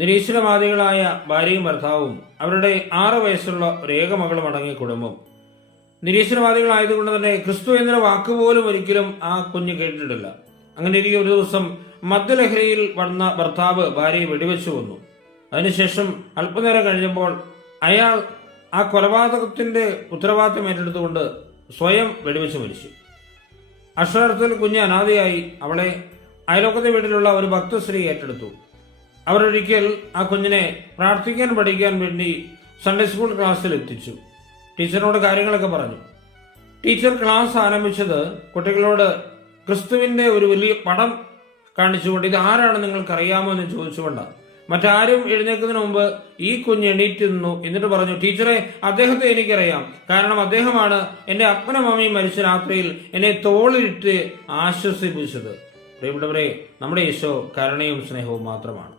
നിരീശ്വരവാദികളായ ഭാര്യയും ഭർത്താവും അവരുടെ 6 വയസ്സുള്ള ഒരു ഏക മകളും അടങ്ങിയ കുടുംബം. നിരീശ്വരവാദികളായതുകൊണ്ട് തന്നെ ക്രിസ്തു എന്നൊരു വാക്കുപോലും ഒരിക്കലും ആ കുഞ്ഞ് കേട്ടിട്ടില്ല. അങ്ങനെ ഇരിക്കെ ഒരു ദിവസം മദ്യലഹരിയിൽ വന്ന ഭർത്താവ് ഭാര്യയെ വെടിവെച്ചു കൊന്നു. അതിനുശേഷം അല്പനേരം കഴിഞ്ഞപ്പോൾ അയാൾ ആ കൊലപാതകത്തിന്റെ ഉത്തരവാദിത്തം ഏറ്റെടുത്തുകൊണ്ട് സ്വയം വെടിവെച്ച് മരിച്ചു. അക്ഷരാർത്ഥത്തിൽ കുഞ്ഞ് അനാഥയായി. അവളെ അയലോക്കത്തെ വീട്ടിലുള്ള ഒരു ഭക്തശ്രീ ഏറ്റെടുത്തു. അവരൊരിക്കൽ ആ കുഞ്ഞിനെ പ്രാർത്ഥിക്കാൻ പഠിക്കാൻ വേണ്ടി സൺഡേ സ്കൂൾ ക്ലാസ്സിൽ എത്തിച്ചു. ടീച്ചറിനോട് കാര്യങ്ങളൊക്കെ പറഞ്ഞു. ടീച്ചർ ക്ലാസ് ആരംഭിച്ചത് കുട്ടികളോട് ക്രിസ്തുവിന്റെ ഒരു വലിയ പടം കാണിച്ചുകൊണ്ട് ഇത് ആരാണ് നിങ്ങൾക്കറിയാമോ എന്ന് ചോദിച്ചുകൊണ്ടാണ്. മറ്റാരും എഴുന്നേൽക്കുന്നതിന് മുമ്പ് ഈ കുഞ്ഞ് എണീറ്റ് നിന്നു. എന്നിട്ട് പറഞ്ഞു, ടീച്ചറെ, അദ്ദേഹത്തെ എനിക്കറിയാം. കാരണം അദ്ദേഹമാണ് എന്റെ അപ്പനും അമ്മയും മരിച്ച രാത്രിയിൽ എന്നെ തോളിലിട്ട് ആശ്വസിപ്പിച്ചത്. പ്രിയപ്പെട്ടവരെ, നമ്മുടെ ഈശോ കരുണയും സ്നേഹവും മാത്രമാണ്.